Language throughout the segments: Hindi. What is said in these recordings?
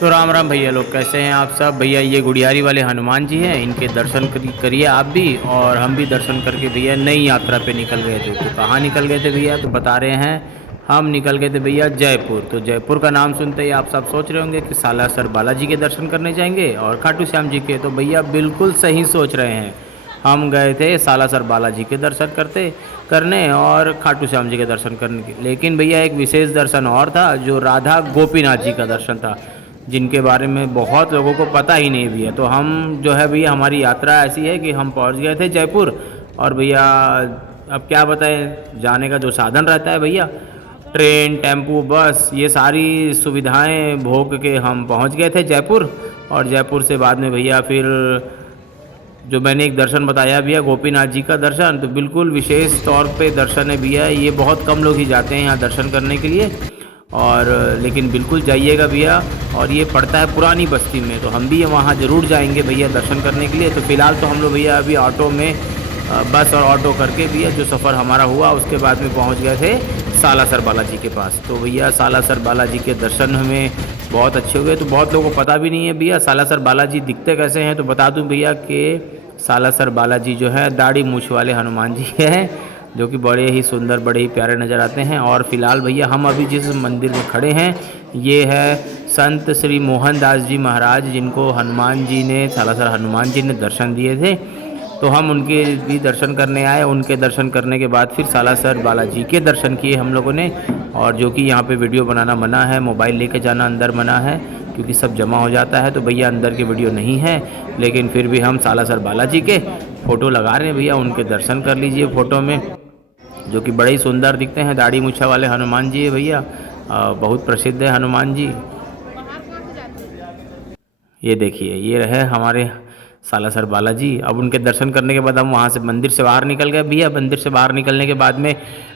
तो राम राम भैया लोग, कैसे हैं आप सब। भैया ये गुड़ियारी वाले हनुमान जी हैं, इनके दर्शन करिए आप भी, और हम भी दर्शन करके भैया नई यात्रा पे निकल गए थे। तो कहाँ निकल गए थे भैया, तो बता रहे हैं। हम निकल गए थे भैया जयपुर। तो जयपुर का नाम सुनते ही आप सब सोच रहे होंगे कि सालासर बालाजी के दर्शन करने जाएंगे और खाटू श्याम जी के। तो भैया बिल्कुल सही सोच रहे हैं। हम गए थे सालासर बालाजी के दर्शन करने और खाटू श्याम जी के दर्शन करने के। लेकिन भैया एक विशेष दर्शन और था, जो राधा गोपीनाथ जी का दर्शन था, जिनके बारे में बहुत लोगों को पता ही नहीं भैया। तो हम जो है भैया, हमारी यात्रा ऐसी है कि हम पहुंच गए थे जयपुर। और भैया अब क्या बताएं, जाने का जो साधन रहता है भैया, ट्रेन, टेम्पू, बस, ये सारी सुविधाएं भोग के हम पहुंच गए थे जयपुर। और जयपुर से बाद में भैया फिर जो मैंने एक दर्शन बताया भैया, गोपीनाथ जी का दर्शन, तो बिल्कुल विशेष तौर पे दर्शन है भैया। ये बहुत कम लोग ही जाते हैं यहाँ दर्शन करने के लिए। और लेकिन बिल्कुल जाइएगा भैया। और ये पड़ता है पुरानी बस्ती में, तो हम भी वहाँ ज़रूर जाएंगे भैया दर्शन करने के लिए। तो फ़िलहाल तो हम लोग भैया अभी ऑटो में, बस और ऑटो करके भैया जो सफ़र हमारा हुआ, उसके बाद में पहुँच गए थे सालासर बालाजी के पास। तो भैया सालासर बालाजी के दर्शन हमें बहुत अच्छे हुए। तो बहुत लोगों को पता भी नहीं है भैया सालासर बालाजी दिखते कैसे हैं। तो बता दूं भैया कि सालासर बालाजी जो है दाढ़ी मूछ वाले हनुमान जी हैं, जो कि बड़े ही सुंदर, बड़े ही प्यारे नज़र आते हैं। और फिलहाल भैया हम अभी जिस मंदिर में खड़े हैं, ये है संत श्री मोहन दास जी महाराज, जिनको हनुमान जी ने, सालासर हनुमान जी ने दर्शन दिए थे। तो हम उनके भी दर्शन करने आए। उनके दर्शन करने के बाद फिर सालासर बालाजी के दर्शन किए हम लोगों ने। और जो कि यहाँ पे वीडियो बनाना मना है, मोबाइल लेके जाना अंदर मना है, क्योंकि सब जमा हो जाता है। तो भैया अंदर के वीडियो नहीं है, लेकिन फिर भी हम सालासर बालाजी के फ़ोटो लगा रहे हैं भैया। उनके दर्शन कर लीजिए फ़ोटो में, जो कि बड़े ही सुंदर दिखते हैं। दाढ़ी मूछा वाले हनुमान जी है भैया, बहुत प्रसिद्ध है हनुमान जी। ये देखिए, ये रहे हमारे सालासर बालाजी। अब उनके दर्शन करने के बाद हम वहाँ से मंदिर से बाहर निकल गए भैया। मंदिर से बाहर निकलने के बाद में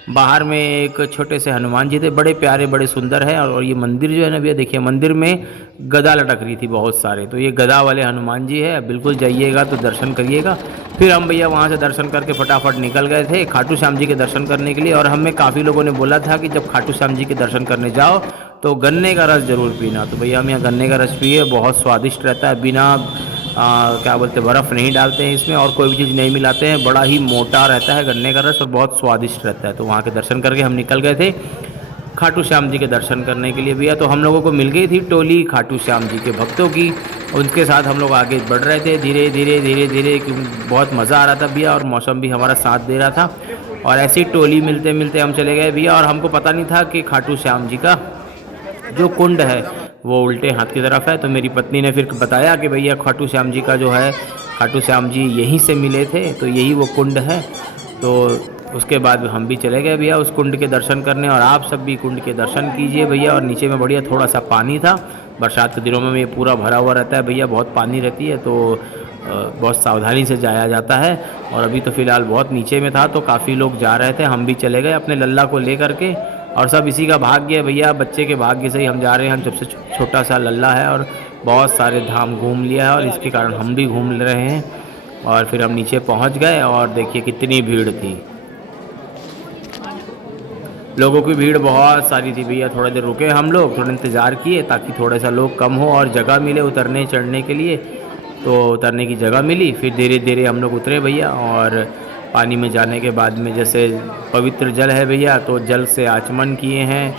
बाहर में एक छोटे से हनुमान जी थे, बड़े प्यारे, बड़े सुंदर है। और ये मंदिर जो है ना भैया, देखिए मंदिर में गदा लटक रही थी बहुत सारे। तो ये गदा वाले हनुमान जी है, बिल्कुल जाइएगा तो दर्शन करिएगा। फिर हम भैया वहाँ से दर्शन करके फटाफट निकल गए थे खाटू श्याम जी के दर्शन करने के लिए। और हमें काफ़ी लोगों ने बोला था कि जब खाटू श्याम जी के दर्शन करने जाओ तो गन्ने का रस ज़रूर पीना। तो भैया हम यहाँ गन्ने का रस पिए, बहुत स्वादिष्ट रहता है, बिना क्या बोलते हैं, बर्फ़ नहीं डालते हैं इसमें और कोई भी चीज़ नहीं मिलाते हैं। बड़ा ही मोटा रहता है गन्ने का रस और बहुत स्वादिष्ट रहता है। तो वहाँ के दर्शन करके हम निकल गए थे खाटू श्याम जी के दर्शन करने के लिए भैया। तो हम लोगों को मिल गई थी टोली खाटू श्याम जी के भक्तों की। उनके साथ हम लोग आगे बढ़ रहे थे धीरे धीरे धीरे धीरे, क्योंकि बहुत मज़ा आ रहा था भैया और मौसम भी हमारा साथ दे रहा था। और ऐसी टोली मिलते मिलते हम चले गए भैया। और हमको पता नहीं था कि खाटू श्याम जी का जो कुंड है वो उल्टे हाथ की तरफ है। तो मेरी पत्नी ने फिर बताया कि भैया खाटू श्याम जी का जो है, खाटू श्याम जी यहीं से मिले थे, तो यही वो कुंड है। तो उसके बाद हम भी चले गए भैया उस कुंड के दर्शन करने। और आप सब भी कुंड के दर्शन कीजिए भैया। और नीचे में बढ़िया थोड़ा सा पानी था, बरसात के दिनों में ये पूरा भरा हुआ रहता है भैया, बहुत पानी रहती है। तो बहुत सावधानी से जाया जाता है। और अभी तो फ़िलहाल बहुत नीचे में था, तो काफ़ी लोग जा रहे थे, हम भी चले गए अपने लल्ला को ले करके। और सब इसी का भाग्य है भैया, बच्चे के भाग्य से ही हम जा रहे हैं। हम जब से छोटा सा लल्ला है और बहुत सारे धाम घूम लिया है, और इसके कारण हम भी घूम ले रहे हैं। और फिर हम नीचे पहुंच गए और देखिए कितनी भीड़ थी, लोगों की भीड़ बहुत सारी थी भैया। थोड़ा देर रुके हम लोग, थोड़ा इंतज़ार किए ताकि थोड़ा सा लोग कम हो और जगह मिले उतरने चढ़ने के लिए। तो उतरने की जगह मिली, फिर धीरे धीरे हम लोग उतरे भैया। और पानी में जाने के बाद में जैसे पवित्र जल है भैया, तो जल से आचमन किए हैं,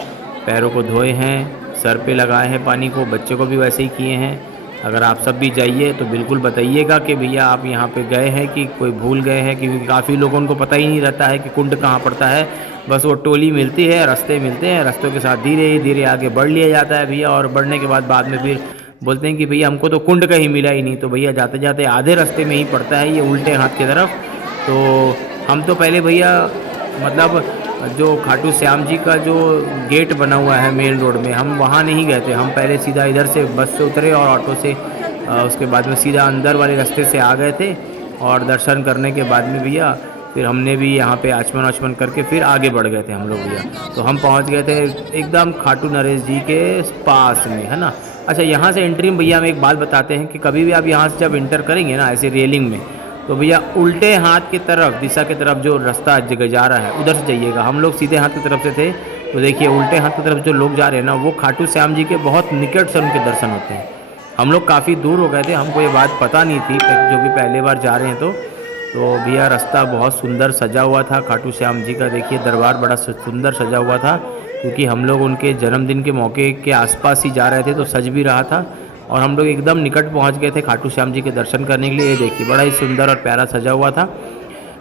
पैरों को धोए हैं, सर पे लगाए हैं पानी को, बच्चे को भी वैसे ही किए हैं। अगर आप सब भी जाइए तो बिल्कुल बताइएगा कि भैया आप यहाँ पे गए हैं कि कोई भूल गए हैं, क्योंकि काफ़ी लोगों को पता ही नहीं रहता है कि कुंड कहाँ पड़ता है। बस वो टोली मिलती है, रास्ते मिलते हैं, रास्तों के साथ धीरे धीरे आगे बढ़ लिया जाता है भैया। और बढ़ने के बाद में फिर बोलते हैं कि भैया हमको तो कुंड का ही मिला ही नहीं। तो भैया जाते जाते आधे रास्ते में ही पड़ता है ये उल्टे हाथ की तरफ। तो हम तो पहले भैया, मतलब जो खाटू श्याम जी का जो गेट बना हुआ है मेन रोड में, हम वहाँ नहीं गए थे। हम पहले सीधा इधर से बस से उतरे और ऑटो से उसके बाद में सीधा अंदर वाले रास्ते से आ गए थे। और दर्शन करने के बाद में भैया फिर हमने भी यहाँ पे आचमन वाचमन करके फिर आगे बढ़ गए थे हम लोग भैया। तो हम पहुँच गए थे एकदम खाटू नरेश जी के पास में, है ना। अच्छा, यहाँ से एंट्री में भैया हम एक बात बताते हैं कि कभी भी आप यहाँ से जब इंटर करेंगे ना ऐसे रेलिंग में, तो भैया उल्टे हाथ की तरफ दिशा की तरफ जो रास्ता जगह जा रहा है उधर से जाइएगा। हम लोग सीधे हाथ की तरफ से थे, तो देखिए उल्टे हाथ की तरफ जो लोग जा रहे हैं ना, वो खाटू श्याम जी के बहुत निकट से उनके दर्शन होते हैं। हम लोग काफ़ी दूर हो गए थे, हमको ये बात पता नहीं थी, जो भी पहले बार जा रहे हैं तो भैया रास्ता बहुत सुंदर सजा हुआ था खाटू श्याम जी का। देखिए दरबार बड़ा सुंदर सजा हुआ था, क्योंकि हम लोग उनके जन्मदिन के मौके के आसपास ही जा रहे थे, तो सज भी रहा था और हम लोग एकदम निकट पहुंच गए थे खाटू श्याम जी के दर्शन करने के लिए। ये देखिए बड़ा ही सुंदर और प्यारा सजा हुआ था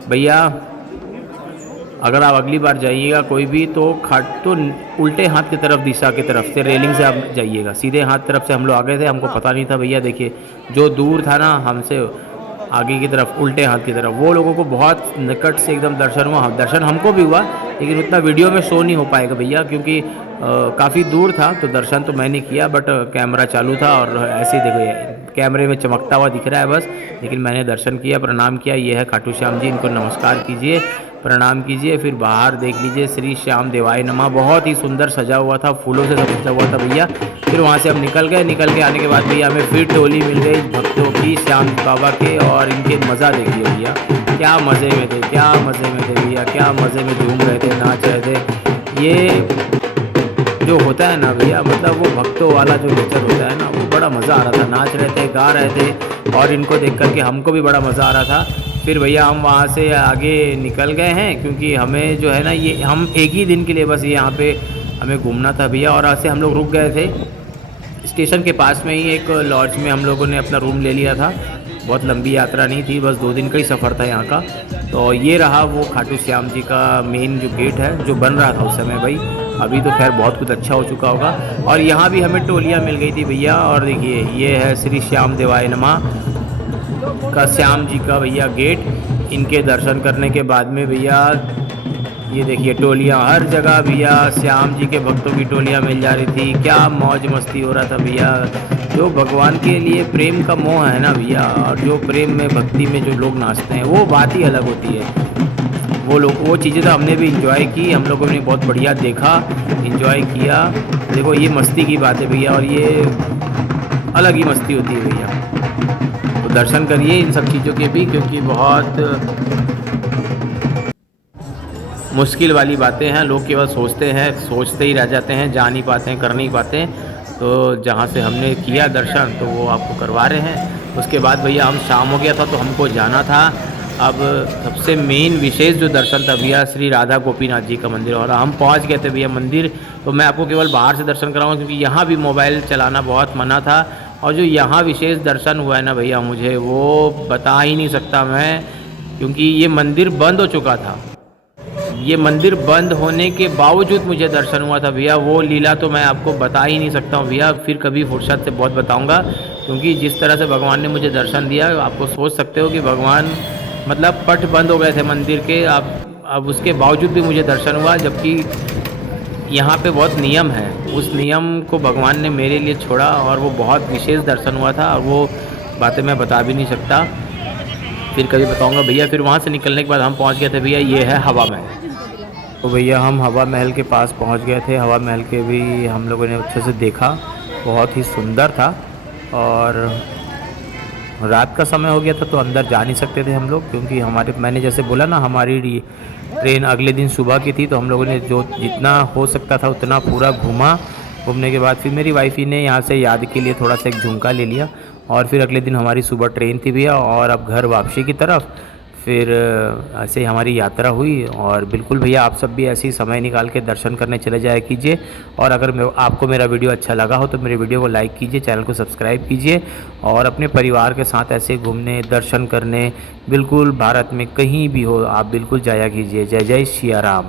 भैया। अगर आप अगली बार जाइएगा कोई भी, तो तो उल्टे हाथ की तरफ दिशा की तरफ से रेलिंग से आप जाइएगा। सीधे हाथ तरफ से हम लोग आ गए थे, हमको पता नहीं था भैया। देखिए जो दूर था ना हमसे आगे की तरफ, उल्टे हाथ की तरफ, वो लोगों को बहुत निकट से एकदम दर्शन हुआ। दर्शन हमको भी हुआ, लेकिन उतना वीडियो में शो नहीं हो पाएगा भैया, क्योंकि काफ़ी दूर था। तो दर्शन तो मैंने किया, बट कैमरा चालू था और ऐसे ही देखो कैमरे में चमकता हुआ दिख रहा है बस, लेकिन मैंने दर्शन किया, प्रणाम किया। ये है खाटू श्याम जी, इनको नमस्कार कीजिए, प्रणाम कीजिए। फिर बाहर देख लीजिए श्री श्याम देवाय नमः, बहुत ही सुंदर सजा हुआ था, फूलों से सजा हुआ था भैया। फिर वहाँ से हम निकल गए। निकल के आने के बाद भैया हमें फिर टोली मिल गई भक्तों की श्याम बाबा के, और इनके मज़ा देखिए भैया, क्या मज़े में थे, क्या मज़े में थे भैया, क्या मज़े में झूम रहे थे, नाच रहे थे। ये जो होता है ना भैया, मतलब वो भक्तों वाला जो नेचर होता है ना, वो बड़ा मज़ा आ रहा था। नाच रहे थे, गा रहे थे, और इनको देख करके हमको भी बड़ा मज़ा आ रहा था। फिर भैया हम वहाँ से आगे निकल गए हैं, क्योंकि हमें जो है ना, ये हम एक ही दिन के लिए बस यहाँ पे हमें घूमना था भैया। और ऐसे हम लोग रुक गए थे स्टेशन के पास में ही, एक लॉज में हम लोगों ने अपना रूम ले लिया था। बहुत लंबी यात्रा नहीं थी, बस 2 दिन का ही सफ़र था यहाँ का। तो ये रहा वो खाटू श्याम जी का मेन जो गेट है, जो बन रहा था उस समय भाई। अभी तो खैर बहुत कुछ अच्छा हो चुका होगा। और यहाँ भी हमें टोलियाँ मिल गई थी भैया। और देखिए ये है श्री श्याम देवाय नमः का श्याम जी का भैया गेट। इनके दर्शन करने के बाद में भैया ये देखिए टोलियाँ हर जगह भैया, श्याम जी के भक्तों की टोलियाँ मिल जा रही थी। क्या मौज मस्ती हो रहा था भैया। जो भगवान के लिए प्रेम का मोह है ना भैया, और जो प्रेम में भक्ति में जो लोग नाचते हैं, वो बात ही अलग होती है। वो चीज़ें तो हमने भी इंजॉय की, हम लोगों ने बहुत बढ़िया देखा, इंजॉय किया। देखो ये मस्ती की बात है भैया, और ये अलग ही मस्ती होती है भैया। तो दर्शन करिए इन सब चीज़ों के भी, क्योंकि बहुत मुश्किल वाली बातें हैं। लोग केवल सोचते ही रह जाते हैं, जा नहीं पाते हैं, कर नहीं पाते हैं। तो जहाँ से हमने किया दर्शन, तो वो आपको करवा रहे हैं। उसके बाद भैया हम शाम हो गया था, तो हमको जाना था। अब सबसे मेन विशेष जो दर्शन था भैया, श्री राधा गोपीनाथ जी का मंदिर, और हम पहुंच गए थे भैया मंदिर। तो मैं आपको केवल बाहर से दर्शन कराऊंगा, क्योंकि यहाँ भी मोबाइल चलाना बहुत मना था। और जो यहाँ विशेष दर्शन हुआ है ना भैया, मुझे वो बता ही नहीं सकता मैं, क्योंकि ये मंदिर बंद हो चुका था। ये मंदिर बंद होने के बावजूद मुझे दर्शन हुआ था भैया। वो लीला तो मैं आपको बता ही नहीं सकता हूँ भैया, फिर कभी फुर्सत से बहुत बताऊँगा। क्योंकि जिस तरह से भगवान ने मुझे दर्शन दिया, आपको सोच सकते हो कि भगवान मतलब पट बंद हो गए थे मंदिर के, अब उसके बावजूद भी मुझे दर्शन हुआ। जबकि यहाँ पे बहुत नियम है, उस नियम को भगवान ने मेरे लिए छोड़ा, और वो बहुत विशेष दर्शन हुआ था। और वो बातें मैं बता भी नहीं सकता, फिर कभी बताऊंगा भैया। फिर वहाँ से निकलने के बाद हम पहुँच गए थे भैया, ये है हवा महल। तो भैया हम हवा महल के पास पहुँच गए थे। हवा महल के भी हम लोगों ने अच्छे से देखा, बहुत ही सुंदर था। और रात का समय हो गया था, तो अंदर जा नहीं सकते थे हम लोग, क्योंकि मैंने जैसे बोला ना, हमारी ट्रेन अगले दिन सुबह की थी। तो हम लोगों ने जो जितना हो सकता था उतना पूरा घूमा। घूमने के बाद फिर मेरी वाइफ़ी ने यहाँ से याद के लिए थोड़ा सा एक झुमका ले लिया, और फिर अगले दिन हमारी सुबह ट्रेन थी भैया, और अब घर वापसी की तरफ। फिर ऐसे ही हमारी यात्रा हुई। और बिल्कुल भैया आप सब भी ऐसे ही समय निकाल के दर्शन करने चले जाया कीजिए। और अगर आपको मेरा वीडियो अच्छा लगा हो, तो मेरे वीडियो को लाइक कीजिए, चैनल को सब्सक्राइब कीजिए, और अपने परिवार के साथ ऐसे घूमने दर्शन करने बिल्कुल भारत में कहीं भी हो आप बिल्कुल जाया कीजिए। जय जय सिया राम।